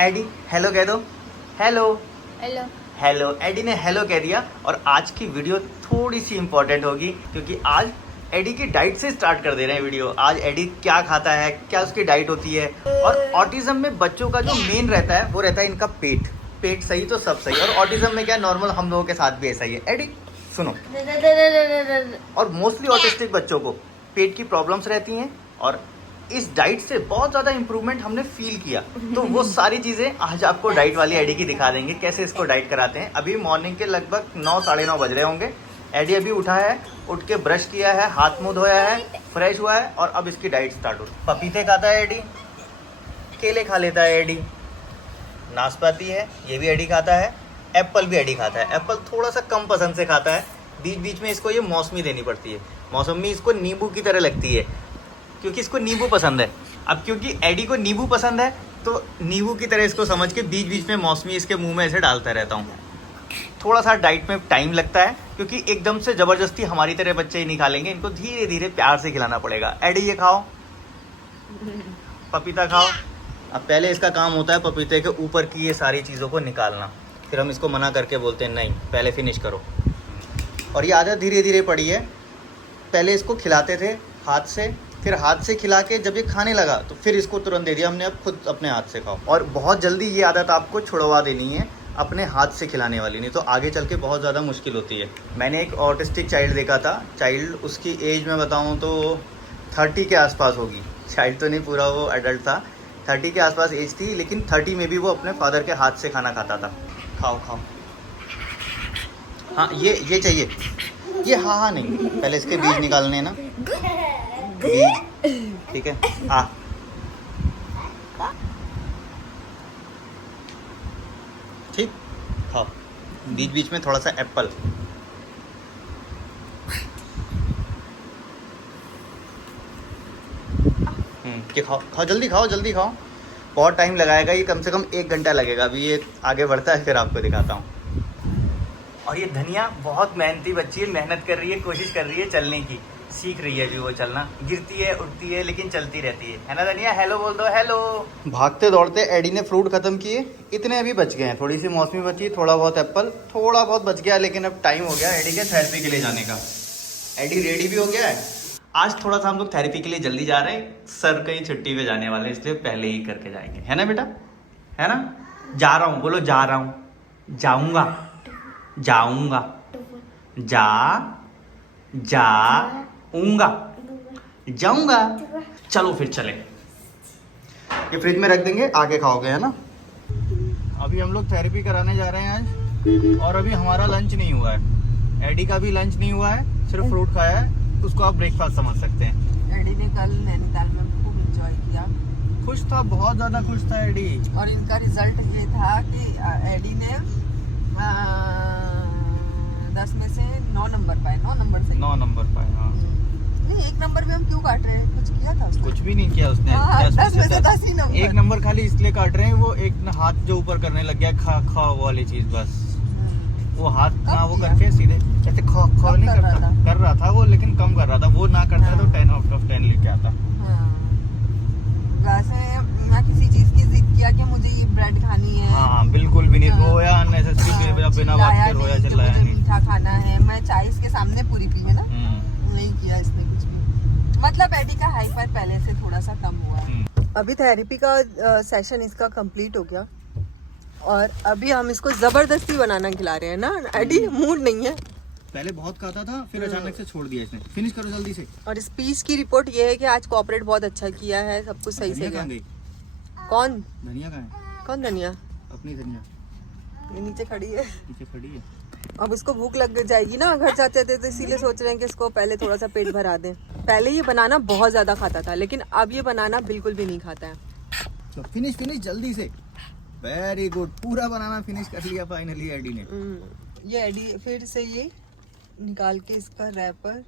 AD hello कह दो। Hello hello. Hello. AD ने हेलो कह दिया। और आज की वीडियो थोड़ी सी इंपॉर्टेंट होगी क्योंकि आज एडी की डाइट से स्टार्ट कर दे रहे हैं वीडियो। आज एडी क्या खाता है, क्या उसकी डाइट होती है। और ऑटिज्म में बच्चों का जो मेन रहता है वो रहता है इनका पेट। पेट सही तो सब सही। और ऑटिज्म में क्या नॉर्मल हम लोगों के साथ भी ऐसा ही है। एडी सुनो, और मोस्टली ऑटिस्टिक बच्चों को पेट की प्रॉब्लम्स रहती हैं और इस डाइट से बहुत ज़्यादा इंप्रूवमेंट हमने फील किया। तो वो सारी चीज़ें आज आपको डाइट वाली एडी की दिखा देंगे, कैसे इसको डाइट कराते हैं। अभी मॉर्निंग के लगभग 9 साढ़े 9 बज रहे होंगे। एडी अभी उठा है, उठ के ब्रश किया है, हाथ मुंह धोया है, फ्रेश हुआ है और अब इसकी डाइट स्टार्ट हो। पपीते खाता है एडी, केले खा लेता है एडी, नाशपाती है ये भी एडी खाता है, एप्पल भी एडी खाता है। एप्पल थोड़ा सा कम पसंद से खाता है, बीच बीच में इसको ये मौसमी देनी पड़ती है। मौसमी इसको नींबू की तरह लगती है क्योंकि इसको नींबू पसंद है। अब क्योंकि एडी को नींबू पसंद है तो नींबू की तरह इसको समझ के बीच बीच में मौसमी इसके मुंह में ऐसे डालता रहता हूँ। थोड़ा सा डाइट में टाइम लगता है क्योंकि एकदम से ज़बरदस्ती हमारी तरह बच्चे ही नहीं खा लेंगे, इनको धीरे धीरे प्यार से खिलाना पड़ेगा। एडी ये खाओ, पपीता खाओ। अब पहले इसका काम होता है पपीते के ऊपर की ये सारी चीज़ों को निकालना, फिर हम इसको मना करके बोलते हैं नहीं पहले फिनिश करो। और ये आदत धीरे धीरे पड़ी है। पहले इसको खिलाते थे हाथ से, फिर हाथ से खिला के जब ये खाने लगा तो फिर इसको तुरंत दे दिया हमने, अब खुद अपने हाथ से खाओ। और बहुत जल्दी ये आदत आपको छुड़वा देनी है अपने हाथ से खिलाने वाली, नहीं तो आगे चल के बहुत ज़्यादा मुश्किल होती है। मैंने एक ऑटिस्टिक चाइल्ड देखा था। चाइल्ड उसकी एज में बताऊँ तो 30 के आसपास होगी। चाइल्ड तो नहीं पूरा, वो एडल्ट था। 30 के आसपास एज थी, लेकिन 30 में भी वो अपने फादर के हाथ से खाना खाता था। खाओ खाओ। हाँ ये चाहिए ये। हाँ नहीं, पहले इसके बीज निकालने हैं ना, बीज। ठीक है हाँ ठीक, खाओ। बीच बीच में थोड़ा सा एप्पल। ये खाओ खाओ, जल्दी खाओ जल्दी खाओ। बहुत टाइम लगाएगा ये, कम से कम 1 घंटा लगेगा। अभी ये आगे बढ़ता है फिर आपको दिखाता हूँ। और ये धनिया बहुत मेहनती बच्ची है, मेहनत कर रही है, कोशिश कर रही है चलने की, सीख रही है अभी वो चलना। गिरती है उठती है लेकिन चलती रहती है ना धनिया। हेलो बोल दो, हेलो। भागते दौड़ते एडी ने फ्रूट खत्म किए, इतने अभी बच गए हैं। थोड़ी सी मौसमी बची, थोड़ा बहुत एप्पल, थोड़ा बहुत बच गया। लेकिन अब टाइम हो गया एडी के थेरेपी के लिए जाने का। एडी रेडी भी हो गया है। आज थोड़ा सा हम लोग थेरेपी के लिए जल्दी जा रहे हैं, सर कहीं छुट्टी पे जाने वाले, इसलिए पहले ही करके जाएंगे, है ना बेटा, है ना। जा रहा हूँ बोलो, जा रहा हूँ, जाऊँगा, जाऊँगा, जाऊँगा, जाऊँगा। चलो फिर चले। ये फ्रिज में रख देंगे, आके खाओगे, है ना। अभी हम लोग थेरेपी कराने जा रहे हैं आज, और अभी हमारा लंच नहीं हुआ है। एडी का भी लंच नहीं हुआ है, सिर्फ फ्रूट खाया है। उसको आप ब्रेकफास्ट समझ सकते हैं। एडी ने कल नैनीताल में खूब एंजॉय किया, खुश था, बहुत ज्यादा खुश था एडी। और इनका रिजल्ट ये था कि एडी ने 10 में से 9 नंबर पाए। 9 नंबर से 9 नंबर पाए। हाँ नहीं, 1 नंबर भी हम क्यों काट रहे हैं, कुछ किया था उसने? कुछ भी नहीं किया उसने। 10 में से 10 ही नंबर। 1 नंबर खाली इसलिए काट रहे हैं, वो एक हाथ जो ऊपर करने लग गया, खा खा वाली चीज, बस वो हाथ ना वो करके सीधे ऐसे खा खा नहीं करता, कर रहा था वो, लेकिन कम कर रहा था। वो ना करता तो 10 आउट ऑफ 10 लेके आता। वैसे ना किसी चीज की जिद किया कि मुझे ये ब्रेड खानी है। हाँ बिल्कुल भी नहीं रोया, अननेसेसरी बिना बात के रोया चिल्लाया नहीं। मीठा खाना है, मैं चाय इसके सामने पूरी पी है ना, नहीं किया इसने कुछ भी। मतलब एडी का हाइपर पहले से थोड़ा सा कम हुआ है। अभी थेरेपी का सेशन इसका कंप्लीट हो गया और अभी हम इसको जबरदस्ती बनाना खिला रहे हैं ना एडी। मूड नहीं है, पहले बहुत खाता था, फिर अचानक से छोड़ दिया इसने। फिनिश करो जल्दी से। और स्पीच की रिपोर्ट ये है कि आज कोऑपरेट बहुत अच्छा किया है, सब कुछ सही से गया। कौन धनिया कहाँ है? कौन धनिया? अपनी धनिया ये नीचे खड़ी है, नीचे खड़ी है। अब उसको भूख लग जाएगी ना घर जाते थे, तो इसीलिए सोच रहे हैं कि इसको पहले थोड़ा सा पेट भरा दें। पहले ये बनाना बहुत ज्यादा खाता था, लेकिन अब ये बनाना बिल्कुल भी नहीं खाता है। तो फिनिश जल्दी से। वेरी गुड, पूरा बनाना फिनिश कर लिया फाइनली एडी ने। ये एडी फिर से ये निकाल के इसका रैपर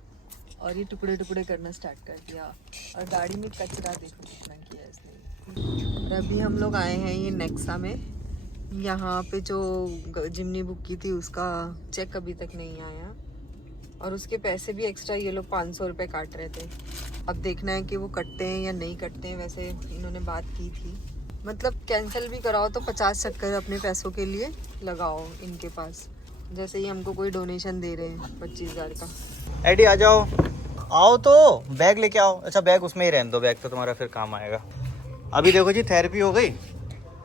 और ये टुकड़े टुकड़े करना स्टार्ट कर दिया। और गाड़ी में कचरा देखो कितना किया इसने। और अभी हम लोग आए हैं ये नेक्सा में। यहाँ पे जो जिमनी बुक की थी उसका चेक अभी तक नहीं आया, और उसके पैसे भी एक्स्ट्रा ये लोग 500 रुपये काट रहे थे। अब देखना है कि वो कटते हैं या नहीं कटते हैं। वैसे इन्होंने बात की थी, मतलब कैंसिल भी कराओ तो 50 चक्कर अपने पैसों के लिए लगाओ इनके पास, जैसे ही हमको कोई डोनेशन दे रहे हैं 25,000 का। एडी आ जाओ, आओ तो बैग लेके आओ। अच्छा बैग उसमें ही रहने दो, बैग तो तुम्हारा फिर काम आएगा। अभी देखो जी थेरेपी हो गई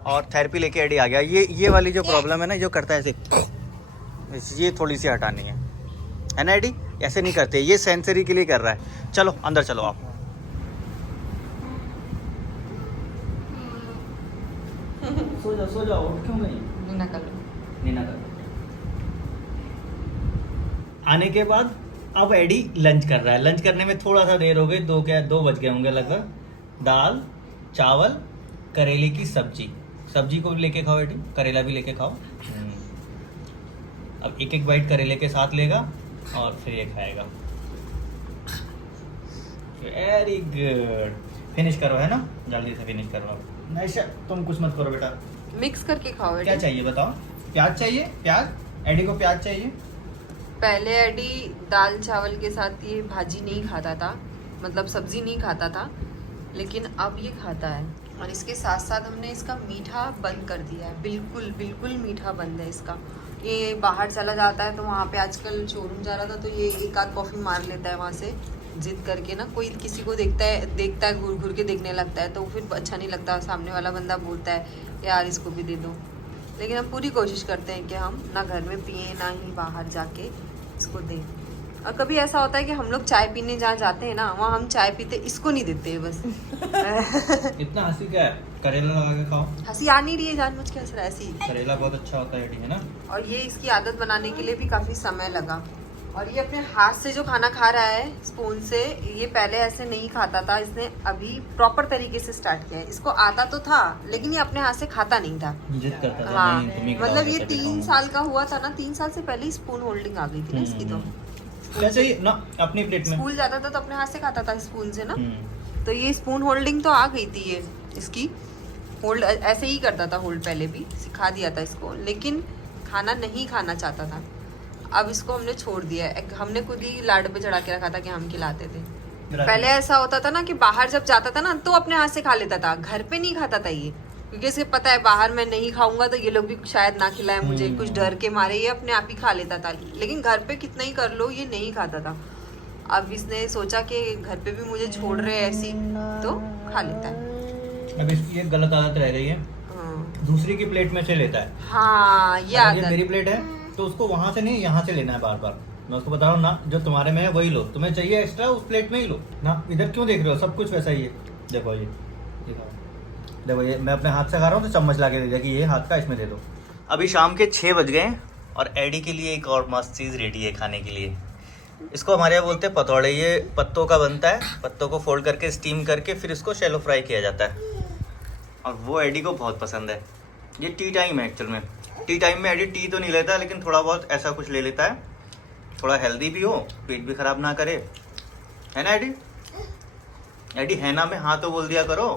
और थेरेपी लेके एडी आ गया। ये वाली जो प्रॉब्लम है ना, जो करता है ऐसे, ये थोड़ी सी हटानी है ना एडी? ऐसे नहीं करते, ये सेंसरी के लिए कर रहा है। चलो अंदर चलो आप। सो जाओ उठ क्यों गई? नीना कर लो। नीना कर। आने के बाद अब एडी लंच कर रहा है। लंच करने में थोड़ा सा देर हो गई, 2 बज गए होंगे लगभग। दाल चावल करेले की सब्जी, सब्जी को भी लेके खाओ एडी, करेला भी लेके खाओ। अब एक बाइट करेले के साथ लेगा और फिर ये खाएगा। वेरी गुड, फिनिश करो है ना, जल्दी से फिनिश करो। नैशा तुम कुछ मत करो बेटा, मिक्स करके खाओ एडी। क्या चाहिए बताओ? प्याज चाहिए? प्याज एडी को प्याज चाहिए। पहले एडी दाल चावल के साथ ये भाजी नहीं खाता था, मतलब सब्जी नहीं खाता था, लेकिन अब ये खाता है। और इसके साथ साथ हमने इसका मीठा बंद कर दिया है, बिल्कुल बिल्कुल मीठा बंद है इसका। ये बाहर चला जाता है तो वहाँ पे आजकल शोरूम जा रहा था तो ये एक आध कॉफ़ी मार लेता है वहाँ से जिद करके ना। कोई किसी को देखता है घूर घूर के देखने लगता है तो फिर अच्छा नहीं लगता, सामने वाला बंदा बोलता है यार इसको भी दे दो। लेकिन हम पूरी कोशिश करते हैं कि हम ना घर में पिए ना ही बाहर जाके इसको दें। और कभी ऐसा होता है कि हम लोग चाय पीने जहाँ जाते हैं ना, वहाँ हम चाय पीते, इसको नहीं देते बस। इतना हंसी क्या है? करेला लगा के खाओ। हंसी आ नहीं रही है, जानबूझ के हंस रहा है ऐसी। करेला बहुत अच्छा होता है एडी, है ना? और ये इसकी आदत बनाने के लिए भी काफी समय लगा। और ये अपने हाथ से जो खाना खा रहा है स्पून से, ये पहले ऐसे नहीं खाता था, इसने अभी प्रॉपर तरीके से स्टार्ट किया है। इसको आता तो था लेकिन ये अपने हाथ से खाता नहीं था, जिद करता था। हाँ, नहीं, तुम ही मतलब खिलाओ, ये मैं 3 खाऊंगा। साल का हुआ था ना, 3 साल से पहले ही स्पून होल्डिंग आ गई थी ना इसकी। तो वैसे ही ना अपनी प्लेट में स्कूल जाता था तो अपने हाथ से खाता था स्पून से ना, तो ये स्पून होल्डिंग तो आ गई थी। ये इसकी होल्ड ऐसे ही करता था, होल्ड पहले भी सिखा दिया था इसको, लेकिन खाना नहीं खाना चाहता था। अब इसको हमने छोड़ दिया है, हमने खुद ही लाड पे चढ़ा के रखा था कि हम खिलाते थे। पहले ऐसा होता था ना कि बाहर जब जाता था ना तो अपने हाथ से खा लेता था, घर पे नहीं खाता था ये, क्योंकि इसे पता है बाहर मैं नहीं खाऊंगा तो ये लोग भी शायद ना खिलाए मुझे, कुछ डर के मारे ये अपने आप ही खा लेता था। लेकिन घर पे कितना ही कर लो ये नहीं खाता था। अब इसने सोचा कि घर पे भी मुझे छोड़ रहे हैं ऐसी, तो खा लेता है। अब इसकी एक गलत आदत रह गई है, हाँ, दूसरी की प्लेट में से लेता है। हाँ ये अगर ये आदत। मेरी प्लेट है तो उसको वहां से नहीं यहाँ से लेना है बार बार। मैं उसको बता रहा हूँ ना, जो तुम्हारे में है वही लो, तुम्हें चाहिए एक्स्ट्रा उस प्लेट में ही लो ना। इधर क्यों देख रहे हो? सब कुछ वैसा ही है। देखो ये देखो ये मैं अपने हाथ से खा रहा हूँ तो चम्मच ला के दे दिया कि ये हाथ का, इसमें दे दो। अभी शाम के 6 बज गए और एडी के लिए एक और मस्त चीज़ रेडी है खाने के लिए। इसको हमारे यहाँ बोलते हैं पतौड़े। ये पत्तों का बनता है, पत्तों को फोल्ड करके स्टीम करके फिर इसको शैलो फ्राई किया जाता है और वो एडी को बहुत पसंद है। ये टी टाइम है एक्चुअल में। टी टाइम में एडी टी तो नहीं लेता लेकिन थोड़ा बहुत ऐसा कुछ ले लेता है, थोड़ा हेल्दी भी हो, पेट भी खराब ना करे, है ना एडी? एडी है ना? में हाँ तो बोल दिया करो।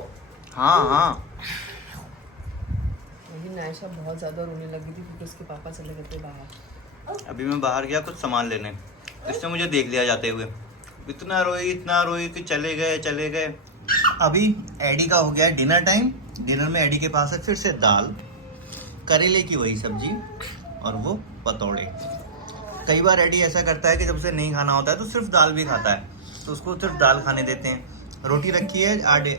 हाँ हाँ। नायशा बहुत ज्यादा रोने लगी थी क्योंकि उसके पापा चले गए थे बाहर। अभी मैं बाहर गया कुछ सामान लेने, इसने मुझे देख लिया जाते हुए, इतना रोई कि चले गए। अभी एडी का हो गया डिनर टाइम। डिनर में एडी के पास है फिर से दाल, करेले की वही सब्जी और वो पतौड़े। कई बार एडी ऐसा करता है कि जब उसे नहीं खाना होता है तो सिर्फ दाल भी खाता है, तो उसको सिर्फ दाल खाने देते हैं। रोटी रखी है,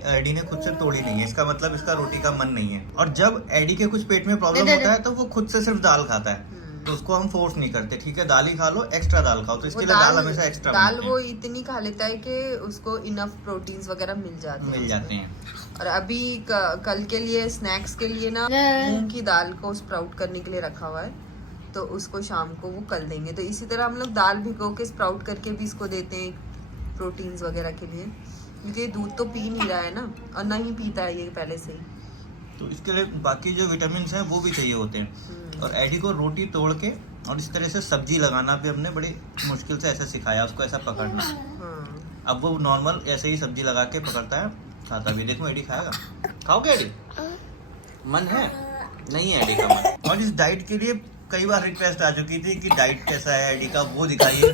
एडी ने खुद से तोड़ी नहीं है, इसका मतलब इसका रोटी का मन नहीं है। और जब एडी के कुछ पेट में प्रॉब्लम होता है तो वो खुद से सिर्फ दाल खाता है, तो उसको हम फोर्स नहीं करते, ठीक है दाल ही खा लो, एक्स्ट्रा दाल खाओ। तो इसके लिए दाल हमेशा एक्स्ट्रा दाल वो इतनी खा लेता है कि उसको इनफ प्रोटीन्स वगैरह मिल जाते हैं। और अभी कल के लिए स्नैक्स के लिए ना मूंग की दाल को स्प्राउट करने के लिए रखा हुआ है, तो उसको शाम को वो कल देंगे। तो इसी तरह हम लोग दाल भिगो के स्प्राउट करके भी इसको देते हैं प्रोटीन्स वगैरह के लिए, क्योंकि दूध तो पी नहीं रहा है ना, और ना ही पीता है ये पहले से ही, तो इसके लिए बाकी जो विटामिन हैं वो भी चाहिए होते हैं। और एडी को रोटी तोड़ के और इस तरह से सब्जी लगाना भी हमने बड़ी मुश्किल से ऐसा सिखाया उसको, ऐसा पकड़ना। अब वो नॉर्मल ऐसे ही सब्जी लगा के पकड़ता है, खाता भी। देखो एडी खाएगा, खाओगे एडी? मन है? नहीं है एडी का मन। और इस डाइट के लिए कई बार रिक्वेस्ट आ चुकी थी कि डाइट कैसा है एडी का, वो दिखाइए।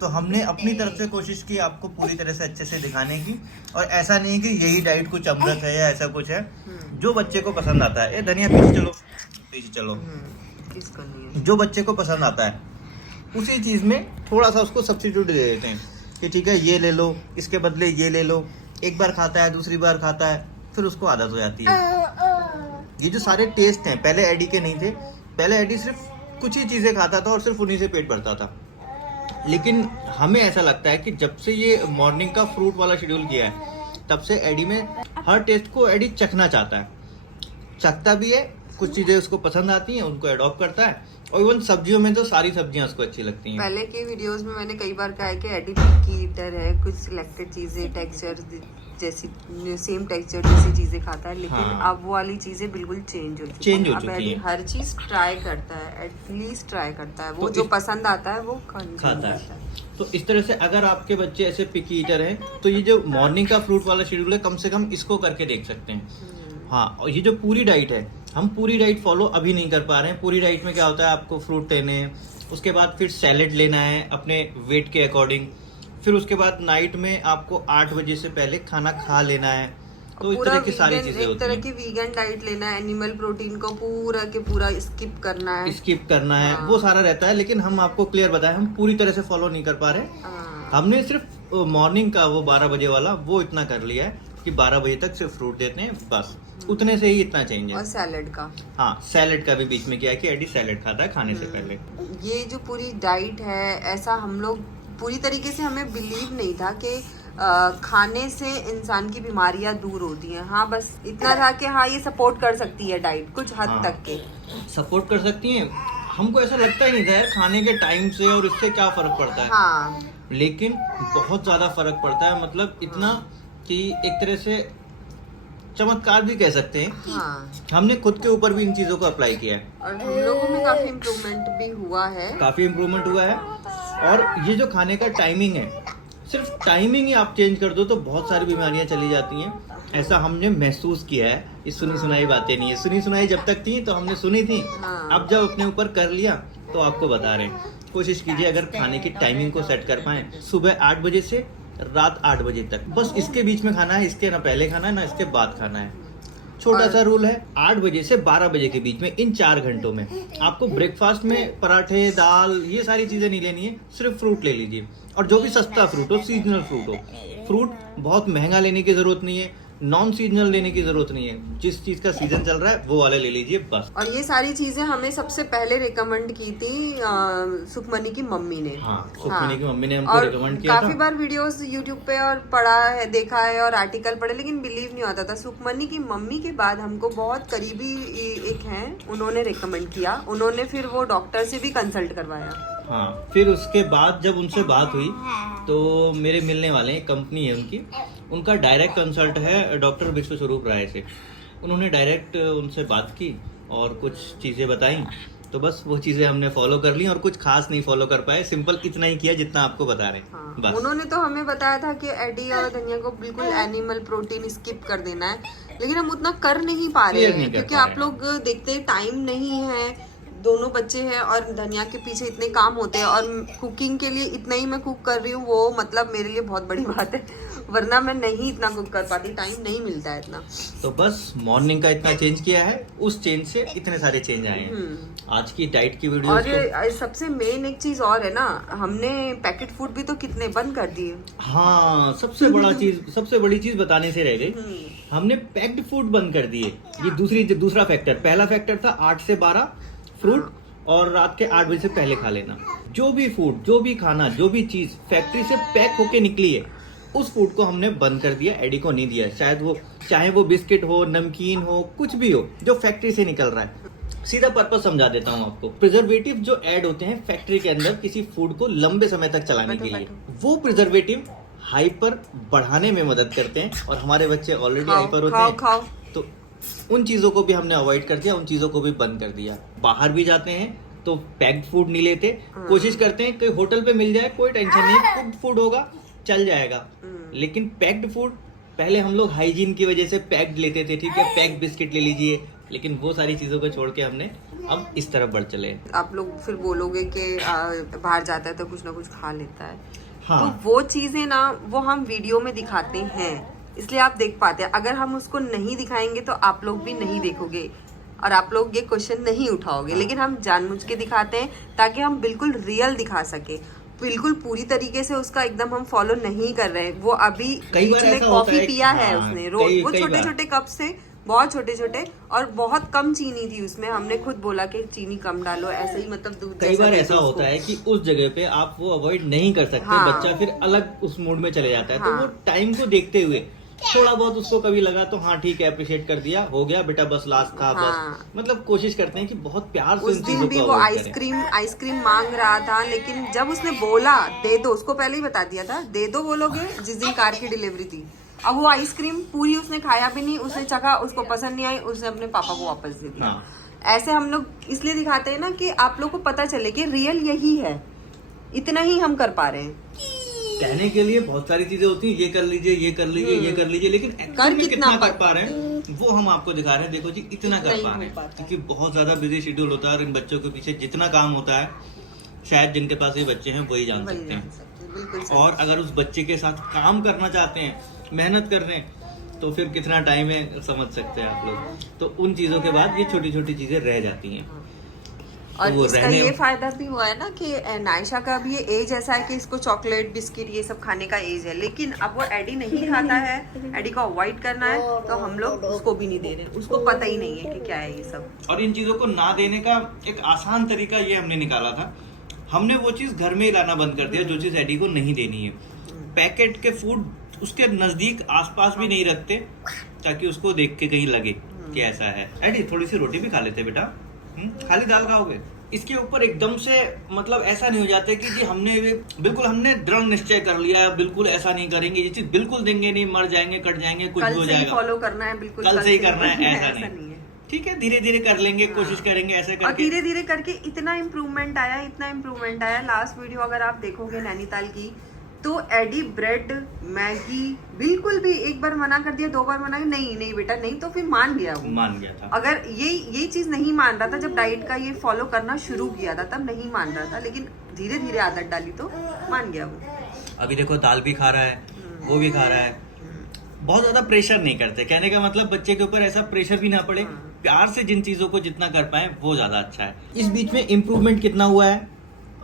तो हमने अपनी तरफ से कोशिश की आपको पूरी तरह से अच्छे से दिखाने की। और ऐसा नहीं कि यही डाइट कुछ अमृत है या ऐसा कुछ है, जो बच्चे को पसंद आता है। धनिया पीछे चलो जो बच्चे को पसंद आता है उसी चीज़ में थोड़ा सा उसको सब्स्टिट्यूट दे देते हैं कि ठीक है ये ले लो, इसके बदले ये ले लो। एक बार खाता है, दूसरी बार खाता है, फिर उसको आदत हो जाती है। ये जो सारे टेस्ट हैं पहले एडी के नहीं थे। पहले एडी सिर्फ कुछ ही चीज़ें खाता था और सिर्फ उन्हीं से पेट भरता था। लेकिन हमें ऐसा लगता है कि जब से ये मॉर्निंग का फ्रूट वाला शेड्यूल किया है तब से एडी में हर टेस्ट को एडी चखना चाहता है, चखता भी है। कुछ चीज़ें उसको पसंद आती हैं, उनको अडॉप्ट करता है। और इवन सब्जियों में तो सारी सब्जियां उसको अच्छी लगती हैं। पहले के वीडियोस में मैंने कई बार कहा है कि एडी पिकी ईटर है, कुछ सिलेक्टेड चीजें टेक्सचर जैसी सेम टेक्सचर जैसी चीजें खाता है, लेकिन हाँ। अब वो वाली चीजें बिल्कुल चेंज हो चुकी हैं। अब एडी हर चीज ट्राई करता है, एटलीस्ट ट्राई करता है। वो तो जो पसंद आता है वो खाता है। तो इस तरह से अगर आपके बच्चे ऐसे पिकी ईटर हैं तो ये जो मॉर्निंग का फ्रूट वाला शेड्यूल है, कम से कम इसको करके देख सकते हैं। हाँ, और ये जो पूरी डाइट है, हम पूरी डाइट फॉलो अभी नहीं कर पा रहे हैं। पूरी डाइट में क्या होता है, आपको फ्रूट लेने हैं, उसके बाद फिर सैलेड लेना है अपने वेट के अकॉर्डिंग, फिर उसके बाद नाइट में आपको 8 बजे से पहले खाना खा लेना है। तो इस तरह की सारी चीजें होती हैं। एक तरह की वीगन डाइट लेना है, एनिमल प्रोटीन को पूरा के पूरा स्किप करना है। हाँ। वो सारा रहता है। लेकिन हम आपको क्लियर बताएं, हम पूरी तरह से फॉलो नहीं कर पा रहे। हमने सिर्फ मॉर्निंग का वो 12 बजे वाला वो इतना कर लिया है कि 12 बजे तक सिर्फ फ्रूट देते हैं, बस उतने से ही इतना चेंज है। और सैलेड का, हाँ, सैलेड का भी बीच में किया है कि एडी सैलेड खाता है खाने से पहले। ये जो पूरी डाइट है, ऐसा हम लोग पूरी तरीके से हमें बिलीव नहीं था कि खाने से इंसान की बीमारियां दूर होती हैं। हाँ, बस इतना था कि हाँ ये सपोर्ट कर सकती है डाइट कुछ हद तक के, सपोर्ट कर सकती हैं। हमको ऐसा लगता ही नहीं था यार खाने के टाइम से और इससे क्या फर्क पड़ता है। हाँ, लेकिन बहुत ज्यादा फर्क पड़ता है, मतलब इतना कि एक तरह से चमत्कार भी कह सकते हैं। हाँ, हमने खुद के ऊपर भी इन चीजों को अप्लाई किया है और हम लोगों में काफी इम्प्रूवमेंट भी हुआ है। काफी इम्प्रूवमेंट हुआ है। और ये जो खाने का टाइमिंग है, सिर्फ टाइमिंग ही आप चेंज कर दो तो बहुत सारी बीमारियां चली जाती हैं। ऐसा हमने महसूस किया है। ये सुनी सुनाई बातें नहीं है, सुनी सुनाई जब तक थी तो हमने सुनी थी। अब जब अपने ऊपर कर लिया तो आपको बता रहे हैं। कोशिश कीजिए अगर खाने की टाइमिंग को सेट कर पाए, सुबह 8 बजे से रात 8 बजे तक, बस इसके बीच में खाना है। इसके ना पहले खाना है ना इसके बाद खाना है। छोटा सा रूल है, 8 बजे से 12 बजे के बीच में, इन 4 घंटों में आपको ब्रेकफास्ट में पराठे, दाल, ये सारी चीजें नहीं लेनी है। सिर्फ फ्रूट ले लीजिए, और जो भी सस्ता फ्रूट हो, सीजनल फ्रूट हो। फ्रूट बहुत महंगा लेने की जरूरत नहीं है, नॉन सीजनल लेने की जरूरत नहीं है। जिस चीज का सीजन चल रहा है वो वाला ले लीजिए बस। और ये सारी चीजें हमें सबसे पहले रिकमेंड की थी सुखमनी की मम्मी ने। हाँ, सुखमनी की मम्मी ने हमको रिकमेंड किया था। काफी बार वीडियोस यूट्यूब पे और पढ़ा है, देखा है और आर्टिकल पढ़े, लेकिन बिलीव नहीं होता था। सुखमनी की मम्मी के बाद हमको बहुत करीबी एक हैं, उन्होंने रिकमेंड किया। उन्होंने फिर वो डॉक्टर से भी कंसल्ट करवाया। हाँ, फिर उसके बाद जब उनसे बात हुई तो मेरे मिलने वाले हैं, कंपनी है उनकी, उनका डायरेक्ट कंसल्ट है डॉक्टर विश्वस्वरूप राय से। उन्होंने डायरेक्ट उनसे बात की और कुछ चीज़ें बताई, तो बस वो चीज़ें हमने फॉलो कर ली और कुछ खास नहीं फॉलो कर पाए। सिंपल इतना ही किया जितना आपको बता रहे हैं। हाँ, बस उन्होंने तो हमें बताया था कि एडी और धनिया को बिल्कुल एनिमल प्रोटीन स्किप कर देना है, लेकिन हम उतना कर नहीं पा रहे हैं क्योंकि आप लोग देखते टाइम नहीं है, दोनों बच्चे हैं और धनिया के पीछे इतने काम होते हैं, और कुकिंग के लिए इतना ही मैं कुक कर रही हूँ, वो मतलब मेरे लिए बहुत बड़ी बात है, वरना मैं नहीं इतना कुक कर पाती, टाइम नहीं मिलता है इतना। तो बस मॉर्निंग का इतना चेंज किया है, उस चेंज से इतने सारे चेंज आए हैं। आज की डाइट की वीडियो और सबसे मेन एक चीज और है ना, हमने पैकेट फूड भी तो कितने बंद कर दिए। हाँ, सबसे बड़ी चीज बताने से रह गई, हमने पैक्ड फूड बंद कर दिए। ये दूसरा फैक्टर। पहला फैक्टर था 8 से 12 फ्रूट और रात के 8 बजे से पहले खा लेना। जो भी फूड, जो भी खाना, जो भी चीज फैक्ट्री से पैक होके निकली है, उस फूड को हमने बंद कर दिया, एडी को नहीं दिया। शायद वो चाहे वो बिस्किट हो, नमकीन हो, कुछ भी हो जो फैक्ट्री से निकल रहा है। सीधा पर्पस समझा देता हूँ आपको। प्रिजर्वेटिव जो ऐड होते हैं फैक्ट्री के अंदर किसी फूड को लंबे समय तक चलाने के लिए, वो प्रिजर्वेटिव हाइपर बढ़ाने में मदद करते हैं, और हमारे बच्चे ऑलरेडी हाइपर होते हैं। तो उन चीजों को भी हमने अवॉइड कर दिया, उन चीजों को भी बंद कर दिया। बाहर भी जाते हैं तो पैक्ड फूड नहीं लेते, कोशिश करते हैं कि होटल पे मिल जाए, कोई टेंशन नहीं, कुक्ड फूड होगा चल जाएगा। लेकिन पैक्ड फूड, पहले हम लोग हाइजीन की वजह से पैक्ड लेते थे, ठीक है, पैक्ड बिस्किट ले लीजिए, लेकिन वो सारी चीज़ों को छोड़ के हमने अब इस तरफ बढ़ चले। आप लोग फिर बोलोगे कि बाहर जाता है तो कुछ ना कुछ खा लेता है। हाँ। तो वो चीजें ना वो हम वीडियो में दिखाते हैं, इसलिए आप देख पाते हैं। अगर हम उसको नहीं दिखाएंगे तो आप लोग भी नहीं देखोगे और आप लोग ये क्वेश्चन नहीं उठाओगे। लेकिन हम जानबूझ के दिखाते हैं ताकि हम बिल्कुल रियल दिखा सके। बिल्कुल पूरी तरीके से उसका एकदम हम फॉलो नहीं कर रहे हैं। वो अभी कई बार बीच में ऐसा होता कॉफी है पिया कि है हाँ, उसने रोज, वो कई छोटे बार। छोटे कप से, बहुत छोटे छोटे, और बहुत कम चीनी थी उसमें। हमने खुद बोला कि चीनी कम डालो, ऐसे ही मतलब दूध कई जैसा बार दे ऐसा दो होता उसको। है कि उस जगह पे आप वो अवॉइड नहीं कर सकते। हाँ। बच्चा फिर अलग उस मूड में चले जाता है। तो हाँ। वो टाइम को देखते हुए थोड़ा बहुत उसको कभी लगा तो हाँ ठीक है, अप्रिशिएट कर दिया, हो गया बेटा, बस लास्ट था। हाँ। बस मतलब कोशिश करते हैं कि बहुत प्यार से उस उन दिन चीजों भी को वो अवॉइड करें। आइसक्रीम मांग रहा था, लेकिन जब उसने बोला दे दो, उसको पहले ही बता दिया था दे दो बोलोगे जिस दिन कार की डिलीवरी थी। अब वो आइसक्रीम पूरी उसने खाया भी नहीं, उसने चखा, उसको पसंद नहीं आई, उसने अपने पापा को वापस दे दिया। हाँ। ऐसे हम लोग इसलिए दिखाते हैं ना कि आप लोग को पता चले कि रियल यही है, इतना ही हम कर पा रहे हैं। कहने के लिए बहुत सारी चीजें होती हैं, ये कर लीजिए, ये कर लीजिए, ये कर लीजिए, लेकिन कर actual में कितना कितना कर पा रहे हैं वो हम आपको दिखा रहे हैं। देखो जी, इतना कर ही पा हो रहे हैं पाता है। क्योंकि बहुत ज्यादा बिजी शेड्यूल होता है और इन बच्चों के पीछे जितना काम होता है शायद जिनके पास ये बच्चे हैं वही जान वही सकते जान हैं। सकते हैं, बिल्कुल सही। और अगर उस बच्चे के साथ काम करना चाहते हैं, मेहनत कर रहे हैं, तो फिर कितना टाइम है समझ सकते हैं आप लोग। तो उन चीजों के बाद ये छोटी छोटी चीजें रह जाती हैं। और वो इसका रहने- ये फायदा भी हुआ है ना कि नायशा का भी ये एज ऐसा है कि इसको चॉकलेट बिस्किट ये सब खाने का एज है, लेकिन अब वो एडी नहीं खाता है, एडी को अवॉइड करना है, तो हम लोग उसको भी नहीं दे रहे हैं। उसको पता ही नहीं है कि क्या है ये सब। और इन चीजों को ना देने का एक आसान तरीका ये हमने निकाला था। हमने वो चीज घर में ही लाना बंद कर दिया जो चीज एडी को नहीं देनी है। पैकेट के फूड उसके नजदीक आसपास भी नहीं रखते ताकि उसको देख के कहीं लगे कि ऐसा है। एडी थोड़ी सी रोटी भी खा लेते बेटा, खाली दाल खाओगे? इसके ऊपर एकदम से मतलब ऐसा नहीं हो जाता कि जी हमने दृढ़ निश्चय कर लिया, बिल्कुल ऐसा नहीं करेंगे, ये चीज बिल्कुल देंगे नहीं, मर जाएंगे, कट जाएंगे, कुछ भी हो कल से ही जाएगा, फॉलो करना है, बिल्कुल कल से ही करना है, ऐसा नहीं नहीं। है। ठीक है, धीरे धीरे कर लेंगे, कोशिश करेंगे ऐसे और करके। धीरे धीरे करके इतना इम्प्रूवमेंट आया। लास्ट वीडियो अगर आप देखोगे नैनीताल की, तो एडी ब्रेड मैगी बिल्कुल भी, एक बार मना कर दिया, 2 बार मना किया, नहीं बेटा नहीं, तो फिर मान गया वो। मान गया था। अगर ये चीज नहीं मान रहा था, जब डाइट का ये फॉलो करना शुरू किया था तब नहीं मान रहा था, लेकिन धीरे धीरे आदत डाली तो मान गया वो। अभी देखो दाल भी खा रहा है, वो भी खा रहा है। बहुत ज्यादा प्रेशर नहीं करते, कहने का मतलब बच्चे के ऊपर ऐसा प्रेशर भी ना पड़े। प्यार से जिन चीजों को जितना कर पाए वो ज्यादा अच्छा है। इस बीच में इम्प्रूवमेंट कितना हुआ है,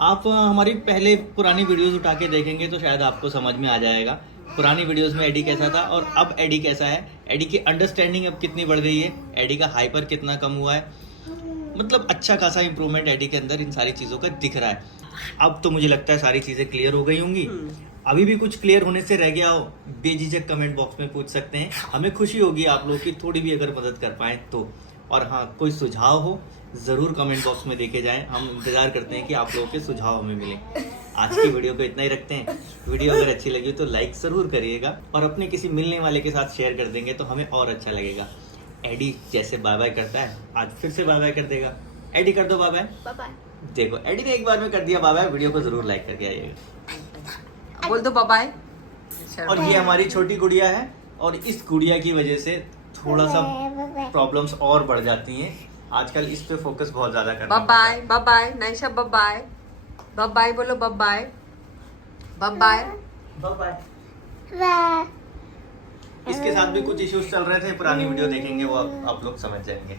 आप हमारी पहले पुरानी वीडियोस उठा के देखेंगे तो शायद आपको समझ में आ जाएगा। पुरानी वीडियोस में एडी कैसा था और अब एडी कैसा है। एडी की अंडरस्टैंडिंग अब कितनी बढ़ गई है, एडी का हाइपर कितना कम हुआ है। मतलब अच्छा खासा इंप्रूवमेंट एडी के अंदर इन सारी चीज़ों का दिख रहा है। अब तो मुझे लगता है सारी चीज़ें क्लियर हो गई होंगी। अभी भी कुछ क्लियर होने से रह गया हो, बेझिझक कमेंट बॉक्स में पूछ सकते हैं। हमें खुशी होगी आप लोग की थोड़ी भी अगर मदद कर पाएँ तो। और हाँ, कोई सुझाव हो ज़रूर कमेंट बॉक्स में देखे जाएं। हम इंतज़ार करते हैं कि आप लोगों के सुझाव हमें मिलें। आज की वीडियो को इतना ही रखते हैं। वीडियो अगर अच्छी लगी तो लाइक ज़रूर करिएगा और अपने किसी मिलने वाले के साथ शेयर कर देंगे तो हमें और अच्छा लगेगा। एडी जैसे बाय बाय करता है, आज फिर से बाय बाय कर देगा। एडी कर दो बाय बाय। बाय। देखो एडी ने एक बार में कर दिया बाय बाय। वीडियो को ज़रूर लाइक करके आइएगा। बोल दो बाय। और ये हमारी छोटी गुड़िया है और इस गुड़िया की वजह से थोड़ा सा प्रॉब्लम्स और बढ़ जाती हैं। आजकल इस पे फोकस बहुत ज्यादा करना बाय बाय नायशा, बाय बोलो, बाय। बाय। इसके साथ भी कुछ इश्यूज चल रहे थे, पुरानी वीडियो देखेंगे वो आप लोग समझ जाएंगे।